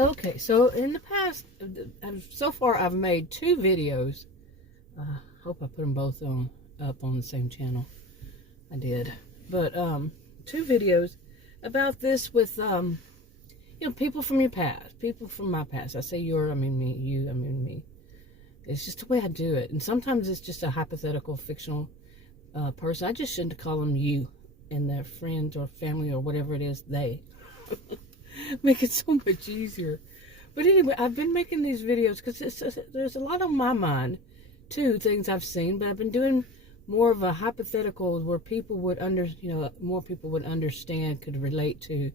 Okay, so in the past, so far I've made 2 videos. Hope I put them both up on the same channel. I did. But 2 videos about this with, people from your past. People from my past. I say your, I mean me. You, I mean me. It's just the way I do it. And sometimes it's just a hypothetical, fictional person. I just shouldn't call them you and their friends or family or whatever it is, they. Make it so much easier. But anyway, I've been making these videos because there's a lot on my mind, too, things I've seen. But I've been doing more of a hypothetical where people would more people would understand, could relate to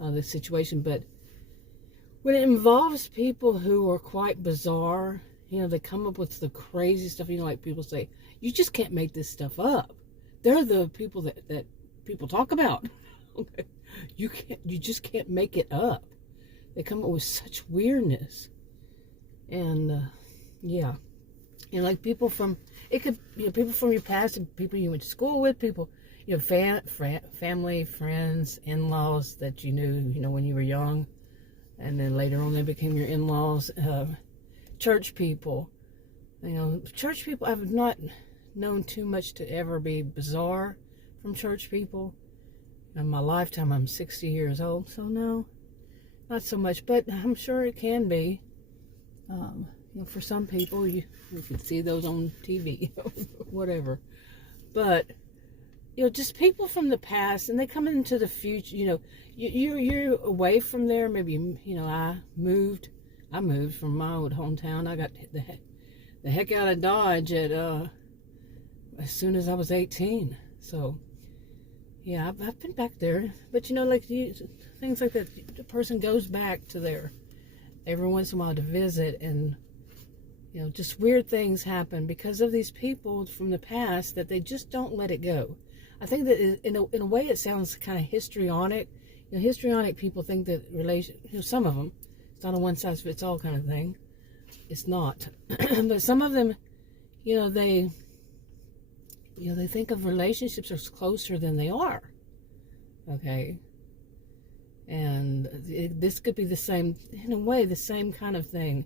the situation. But when it involves people who are quite bizarre, they come up with the crazy stuff. Like people say, you just can't make this stuff up. They're the people that people talk about. Okay. You just can't make it up. They come up with such weirdness. And yeah. Like people from, it could, people from your past, and people you went to school with, people, family, friends, in-laws that you knew, when you were young. And then later on they became your in-laws. Church people. Church people, I've not known too much to ever be bizarre from church people. In my lifetime, I'm 60 years old, so no, not so much, but I'm sure it can be. For some people, you can see those on TV, whatever. But, just people from the past, and they come into the future, you're away from there. Maybe, I moved from my old hometown. I got the heck out of Dodge as soon as I was 18, so... Yeah, I've been back there, but things like that, the person goes back to there every once in a while to visit, and just weird things happen because of these people from the past that they just don't let it go. I think that in a way it sounds kind of histrionic. Histrionic people think that some of them, it's not a one-size-fits-all kind of thing. It's not, but some of them, they think of relationships as closer than they are. Okay. And this could be the same, in a way, the same kind of thing.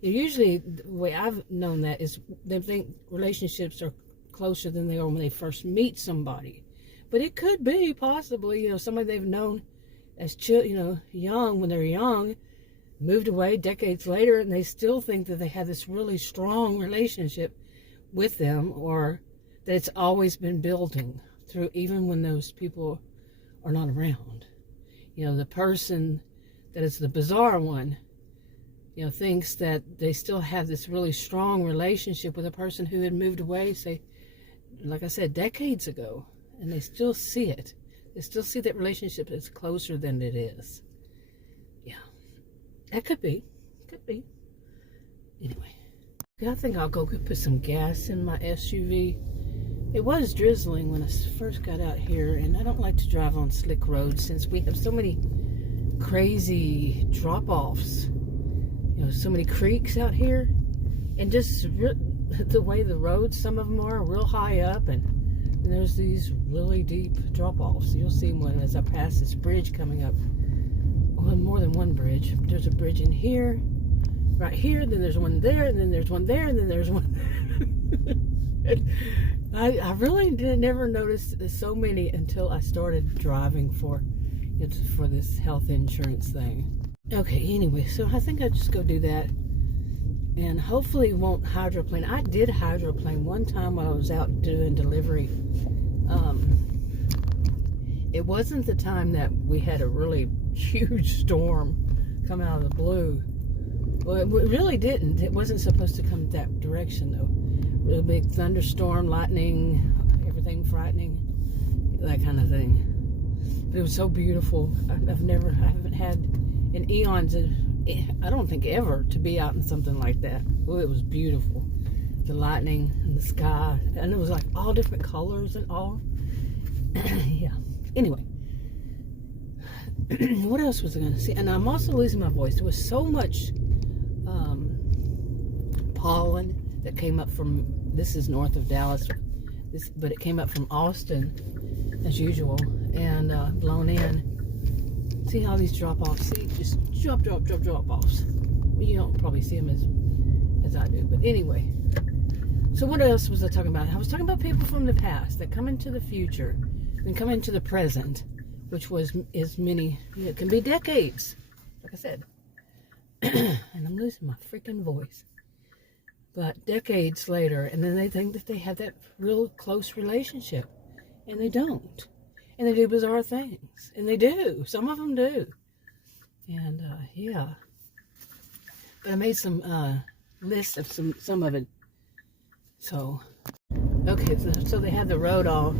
Usually, the way I've known that is they think relationships are closer than they are when they first meet somebody. But it could be, possibly, somebody they've known as young, when they're young, moved away decades later, and they still think that they have this really strong relationship with them, or that it's always been building through, even when those people are not around. The person that is the bizarre one, thinks that they still have this really strong relationship with a person who had moved away, say, like I said, decades ago, and they still see it. They still see that relationship as closer than it is. Yeah, that could be. Could be. Anyway, I think I'll go put some gas in my SUV. It was drizzling when I first got out here, and I don't like to drive on slick roads since we have so many crazy drop-offs. So many creeks out here, and just the way the roads, some of them are real high up, and there's these really deep drop-offs. You'll see one as I pass this bridge coming up. Well, more than one bridge. There's a bridge in here, right here, then there's one there, and then there's one there, and then there's one I really never noticed so many until I started driving for this health insurance thing. Okay, anyway, so I think I'll just go do that, and hopefully won't hydroplane. I did hydroplane one time while I was out doing delivery. It wasn't the time that we had a really huge storm come out of the blue. Well, it really didn't. It wasn't supposed to come that direction, though. Real big thunderstorm, lightning, everything frightening, that kind of thing. But it was so beautiful. I haven't had in eons, I don't think ever, to be out in something like that. Oh, it was beautiful. The lightning and the sky, and it was like all different colors and all. Yeah. Anyway, what else was I going to see? And I'm also losing my voice. There was so much pollen that came up from, this is north of Dallas, but it came up from Austin, as usual, and blown in. See all these drop-offs? See, just drop-offs. Well, you don't probably see them as I do. But anyway. So what else was I talking about? I was talking about people from the past that come into the future and come into the present, which is many, it can be decades, like I said. And I'm losing my freaking voice. But decades later, and then they think that they have that real close relationship. And they don't. And they do bizarre things. And they do. Some of them do. And, yeah. But I made some lists of some of it. So, okay, so they have the road all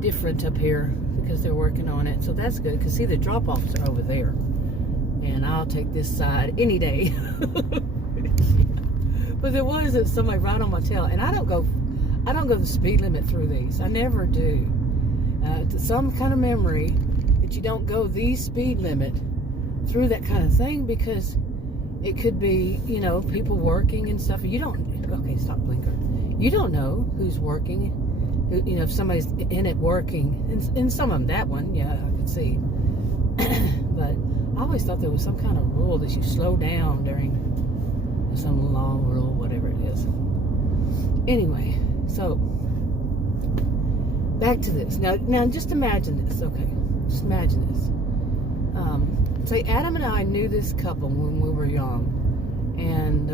different up here because they're working on it. So that's good. Because, see, the drop-offs are over there. And I'll take this side any day. But there was somebody right on my tail. And I don't go the speed limit through these. I never do. Some kind of memory that you don't go the speed limit through that kind of thing, because it could be, you know, people working and stuff. You don't, okay, stop blinker. You don't know who's working, you know, if somebody's in it working. And some of them, that one, yeah, I could see. But I always thought there was some kind of rule that you slow down during some law rule, whatever it is. Anyway, so back to this. Now just imagine this, okay? Just imagine this. Say Adam and I knew this couple when we were young, and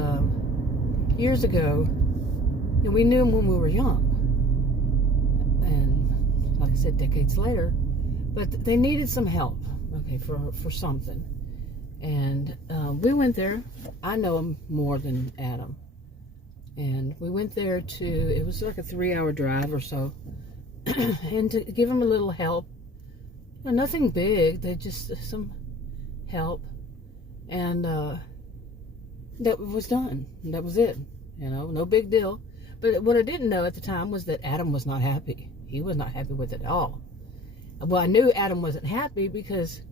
years ago, and we knew them when we were young, and like I said, decades later, but they needed some help, okay, for something, and we went there. I know him more than Adam, and we went there it was like a 3-hour drive or so, and to give them a little help. Nothing big, they just some help, and that was done. That was it, you know, no big deal. But what I didn't know at the time was that Adam was not happy. He was not happy with it at all. Well, I knew Adam wasn't happy because,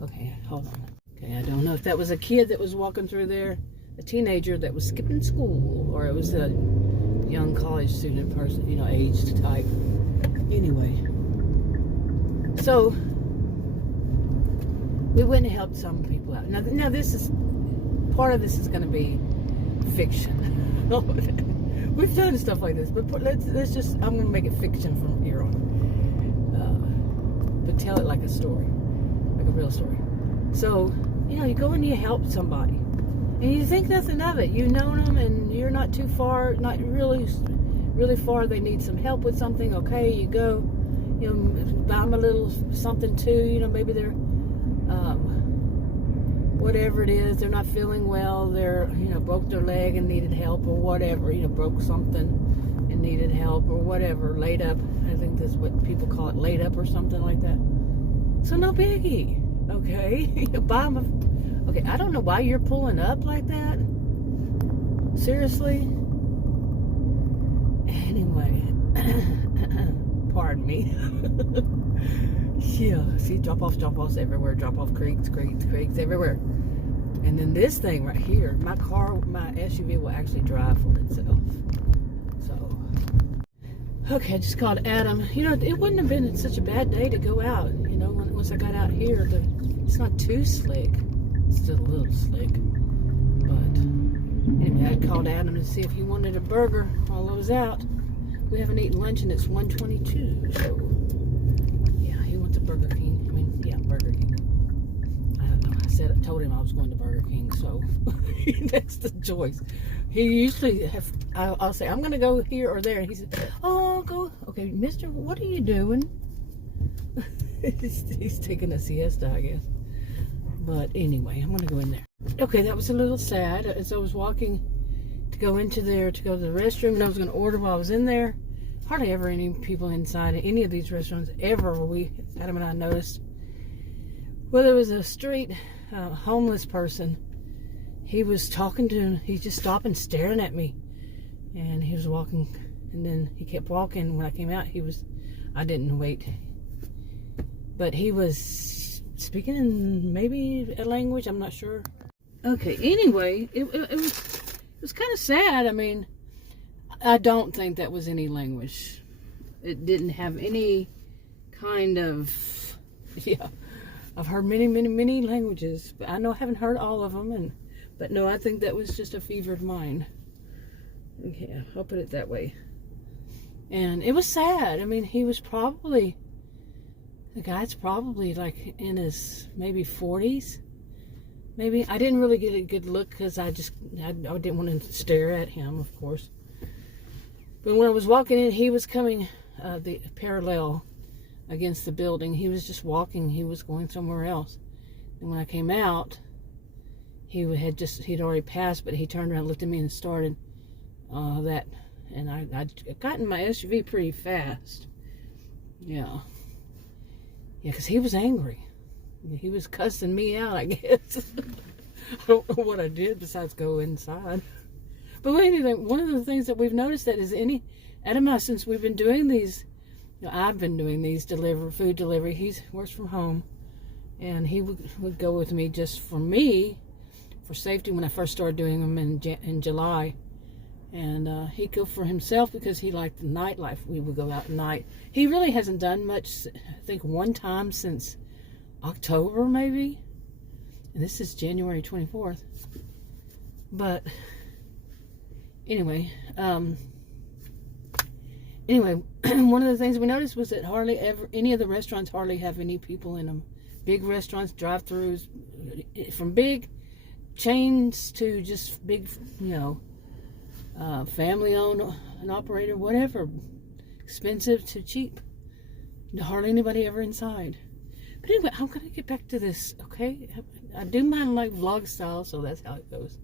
okay, hold on. Okay, I don't know if that was a kid that was walking through there, a teenager that was skipping school, or it was a young college student person, you know, aged type. Anyway, so we went and helped some people out. Now this is, part of this is going to be fiction. We've done stuff like this, but let's just, I'm going to make it fiction from here on. But tell it like a story, like a real story. So, you know, you go and you help somebody, and you think nothing of it. You know them, and you're not too far, not really far. They need some help with something. Okay, you go, you know, buy them a little something too. You know, maybe they're, whatever it is, they're not feeling well. They're, you know, broke their leg and needed help, or whatever. You know, broke something and needed help, or whatever. Laid up. I think that's what people call it, laid up or something like that. So no biggie. Okay, buy them. Okay, I don't know why you're pulling up like that. Seriously. Anyway, pardon me. Yeah, see, drop-offs everywhere. Drop-off creeks everywhere. And then this thing right here, my SUV will actually drive for itself. So, okay, I just called Adam. You know, it wouldn't have been such a bad day to go out. You know, once I got out here, it's not too slick. It's still a little slick. But anyway, I called Adam to see if he wanted a burger while I was out. We haven't eaten lunch and it's 1:22, so yeah, he wants a Burger King. I mean, yeah, Burger King. I don't know. I told him I was going to Burger King, so that's the choice. He usually I'll say, I'm going to go here or there, and he said, oh, go. Okay, mister, what are you doing? He's taking a siesta, I guess. But anyway, I'm going to go in there. Okay, that was a little sad. As I was walking to go into there, to go to the restroom, and I was going to order while I was in there. Hardly ever any people inside any of these restaurants ever. Adam and I noticed. Well, there was a street homeless person. He was talking to him. He just stopped and staring at me. And he was walking, and then he kept walking. When I came out, I didn't wait. But he was speaking in maybe a language, I'm not sure. Okay, anyway, it was kind of sad. I mean, I don't think that was any language. It didn't have any kind of, yeah, I've heard many, many, many languages, but I know I haven't heard all of them. But no, I think that was just a fevered mind. Yeah, I'll put it that way. And it was sad. I mean, the guy's probably like in his maybe 40s. Maybe. I didn't really get a good look because I didn't want to stare at him, of course. But when I was walking in, he was coming the parallel against the building. He was just walking. He was going somewhere else. And when I came out, he'd already passed, but he turned around, looked at me, and started that. And I got in my SUV pretty fast. Yeah. Yeah, because he was angry. He was cussing me out, I guess. I don't know what I did besides go inside. But anyway, one of the things that we've noticed that is since we've been doing these, I've been doing these food delivery. He works from home, and he would go with me just for safety when I first started doing them in July. And he'd go for himself because he liked the nightlife. We would go out at night. He really hasn't done much, I think one time since October maybe. And this is January 24th. But anyway, one of the things we noticed was that any of the restaurants hardly have any people in them. Big restaurants, drive-thrus, from big chains to just big, family-owned and operated, whatever, expensive to cheap. Hardly anybody ever inside. But anyway, I'm going to get back to this, okay? I do mine like vlog style, so that's how it goes.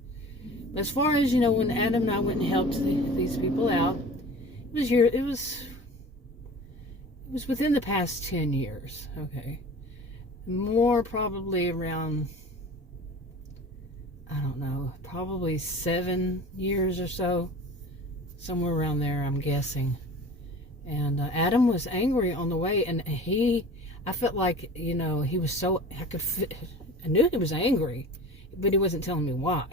As far as, when Adam and I went and helped these people out, it was within the past 10 years, okay? More probably around, I don't know, probably 7 years or so. Somewhere around there, I'm guessing. And Adam was angry on the way, and I felt like, he was so, I knew he was angry, but he wasn't telling me why.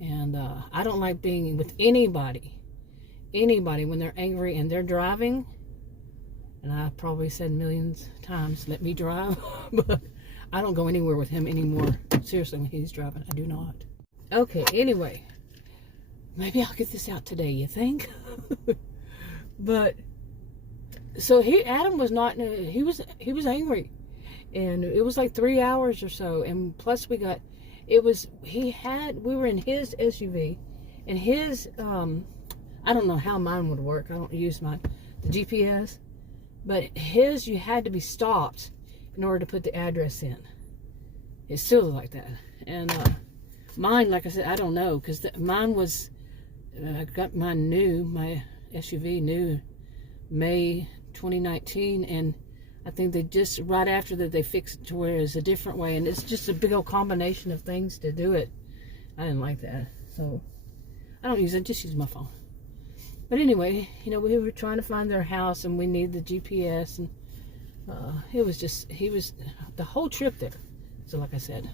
And I don't like being with anybody when they're angry and they're driving. And I probably said millions of times, let me drive. But I don't go anywhere with him anymore. Seriously, when he's driving, I do not. Okay, anyway. Maybe I'll get this out today, you think? But, so Adam was not, he was angry. And it was like 3 hours or so. And plus we were in his SUV. And his, I don't know how mine would work. I don't use the GPS. But his, you had to be stopped in order to put the address in. It's still like that. And mine, like I said, I don't know. Because mine was, I got mine new, my SUV new, May 2019. And I think they just, right after that, they fixed it to where it's a different way. And it's just a big old combination of things to do it. I didn't like that. So, I don't use it. I just use my phone. But anyway, we were trying to find their house, and we need the GPS, and it was just, the whole trip there. So like I said.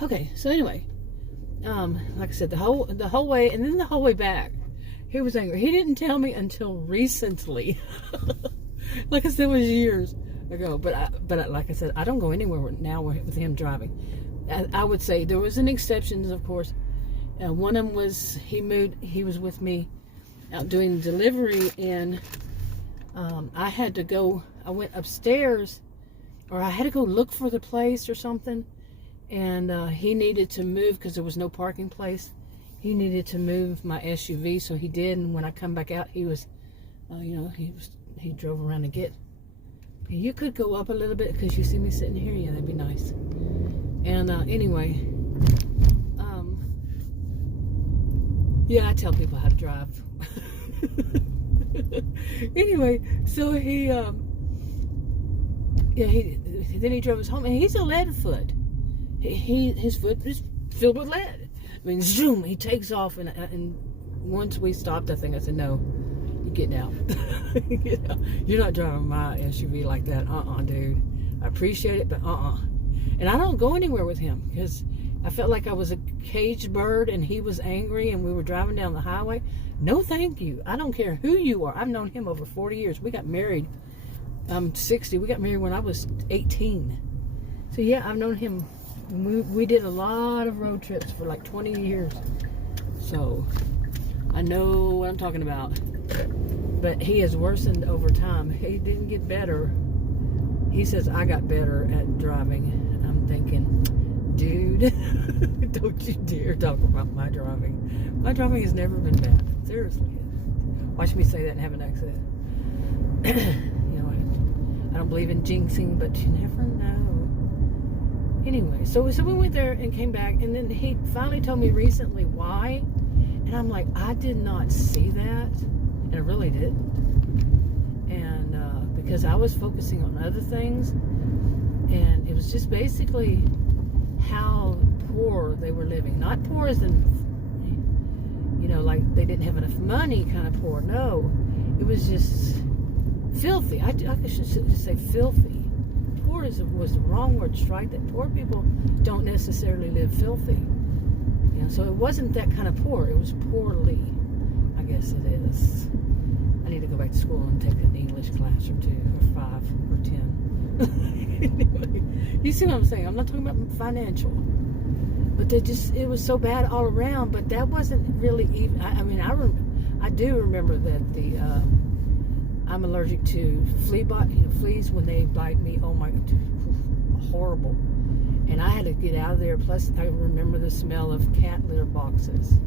Okay, so anyway, like I said, the whole way, and then the whole way back, he was angry. He didn't tell me until recently. Like I said, it was years ago. But like I said, I don't go anywhere now with him driving. I would say there was an exception, of course. One of them was, he was with me out doing delivery, and I went upstairs, or I had to go look for the place or something, and he needed to move because there was no parking place. He needed to move my SUV, so he did, and when I come back out, he was, he drove around to get. You could go up a little bit because you see me sitting here. Yeah, that'd be nice. And anyway, yeah, I tell people how to drive. Anyway, so then he drove us home, and he's a lead foot. His foot is filled with lead. I mean, zoom, he takes off, and once we stopped, I said, no, you're getting out. You're not driving my SUV like that. Dude. I appreciate it, but And I don't go anywhere with him because I felt like I was a caged bird, and he was angry, and we were driving down the highway. No, thank you. I don't care who you are. I've known him over 40 years. We got married. I'm 60. We got married when I was 18. So yeah, I've known him. We did a lot of road trips for like 20 years. So I know what I'm talking about. But he has worsened over time. He didn't get better. He says I got better at driving. I'm thinking, dude, don't you dare talk about my driving. My driving has never been bad. Seriously. Watch me say that and have an accident. You know, I don't believe in jinxing, but you never know. Anyway, so we went there and came back, and then he finally told me recently why, and I'm like, I did not see that, and I really didn't, and because I was focusing on other things, and it was just basically how poor they were living. Not poor as in, you know, like they didn't have enough money kind of poor. No, it was just filthy. I should say filthy. Poor was the wrong word, strike that. Poor people don't necessarily live filthy. You know, so it wasn't that kind of poor. It was poorly. I guess it is. I need to go back to school and take an English class or 2 or 5 or 10. Anyway, you see what I'm saying? I'm not talking about financial. But it was so bad all around, but that wasn't really even, I do remember that I'm allergic to fleas when they bite me. Oh my, horrible. And I had to get out of there. Plus, I remember the smell of cat litter boxes.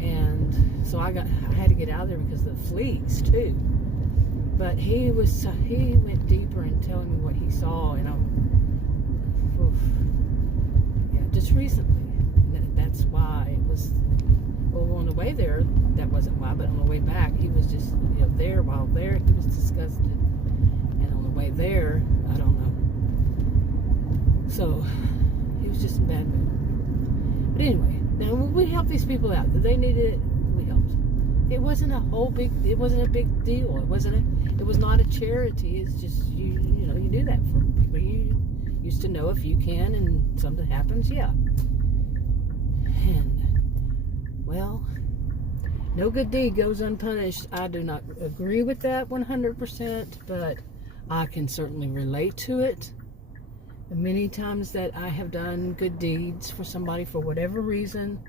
And so I had to get out of there because of the fleas too. But he went deeper in telling me what he saw, and just recently. That's why it was. Well, on the way there, that wasn't why, but on the way back, he was just, there. While there, he was disgusted. And on the way there, I don't know. So, he was just in bad mood. But anyway, now we helped these people out. They needed it, we helped. It wasn't it wasn't a big deal. It was not a charity. It's just, you do that for people. You used to know if you can and something happens, yeah. And, well, no good deed goes unpunished. I do not agree with that 100%, but I can certainly relate to it. The many times that I have done good deeds for somebody for whatever reason,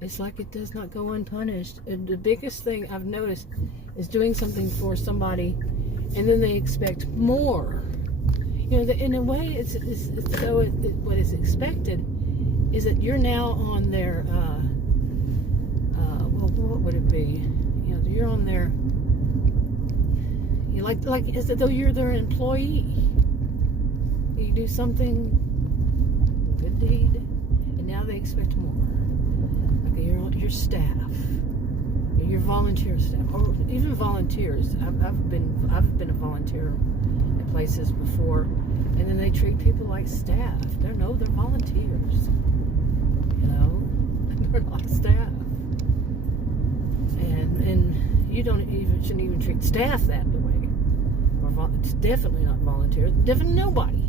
it's like it does not go unpunished. And the biggest thing I've noticed is doing something for somebody and then they expect more. In a way, it's so what is expected is that you're now on their, what would it be? You're on their, like as though you're their employee. You do something, good deed, and now they expect more. Like your staff, your volunteer staff, or even volunteers. I've been a volunteer at places before, and then they treat people like staff. They're volunteers. They're not staff. And you shouldn't even treat staff that way. Or it's definitely not volunteers. Definitely nobody.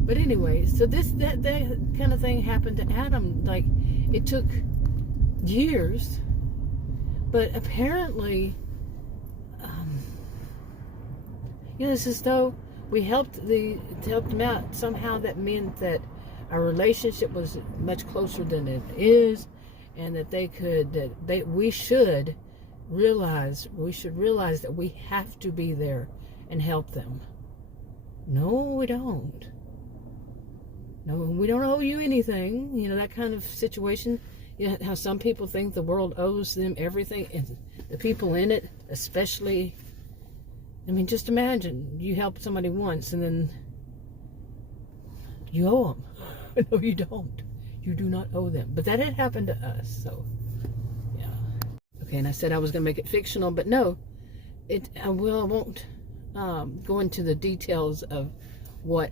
But anyway, so that kind of thing happened to Adam. Like, it took years, but apparently, it's as though we helped him out. Somehow that meant that our relationship was much closer than it is, and that we should realize that we have to be there and help them. No, we don't. No, we don't owe you anything. That kind of situation. How some people think the world owes them everything, and the people in it, especially. Just imagine you help somebody once and then you owe them. No, you don't. You do not owe them. But that had happened to us, so yeah. Okay, and I said I was going to make it fictional, but no, I won't go into the details of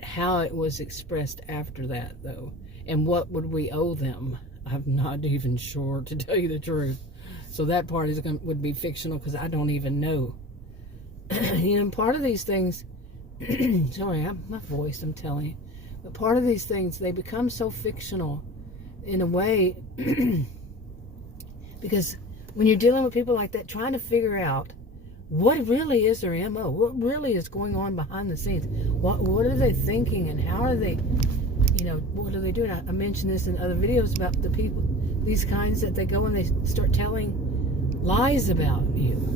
how it was expressed after that, though, and what would we owe them. I'm not even sure, to tell you the truth. So that part would be fictional because I don't even know. Part of these things, sorry, my voice, I'm telling you, but part of these things, they become so fictional in a way because when you're dealing with people like that, trying to figure out what really is their MO? What really is going on behind the scenes? What are they thinking, and how are they, what are they doing? I mentioned this in other videos about the people, these kinds that they go and they start telling lies about you.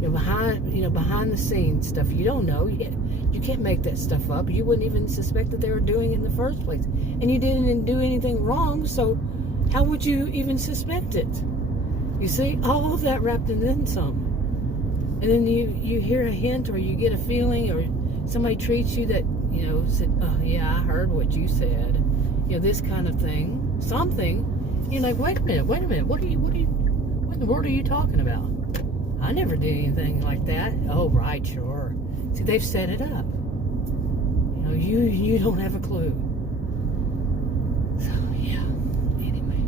Behind the scenes stuff you don't know. You can't make that stuff up. You wouldn't even suspect that they were doing it in the first place. And you didn't do anything wrong, so how would you even suspect it? You see, all of that wrapped in then some. And then you hear a hint, or you get a feeling, or somebody treats you that, said, oh yeah, I heard what you said. This kind of thing. Something. You're like, wait a minute, what in the world are you talking about? I never did anything like that. Oh, right, sure. See, they've set it up. You don't have a clue. So, yeah. Anyway.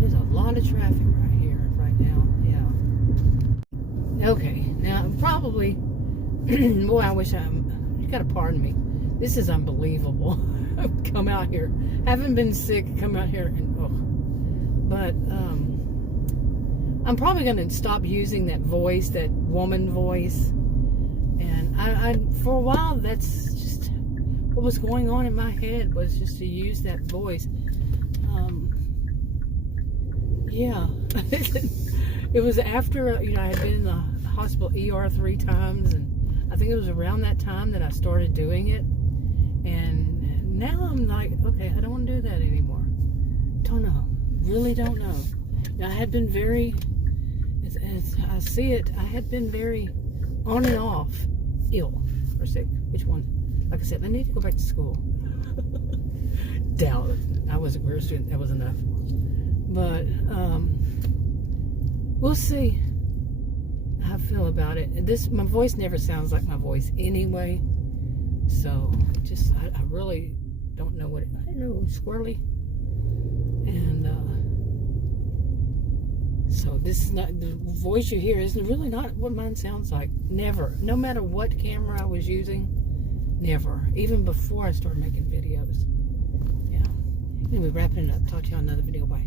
There's a lot of traffic right here, right now. Yeah. Okay. Now, probably, boy, you gotta pardon me. This is unbelievable. Come out here. Haven't been sick, come out here and, But, I'm probably going to stop using that voice, that woman voice. And I for a while, that's just what was going on in my head, was just to use that voice. Yeah. It was after, I had been in the hospital ER 3 times, and I think it was around that time that I started doing it. And now I'm like, okay, I don't want to do that anymore. Don't know. Really don't know. I had been very, as I see it, I had been very on and off ill or sick. Which one? Like I said, I need to go back to school. Doubt it. I was a career student. That was enough. But we'll see how I feel about it. My voice never sounds like my voice anyway. So I really don't know what I don't know, squirrely. And so this is not, the voice you hear is really not what mine sounds like. Never. No matter what camera I was using, never. Even before I started making videos. Yeah. Anyway, wrapping it up. Talk to you on another video. Bye.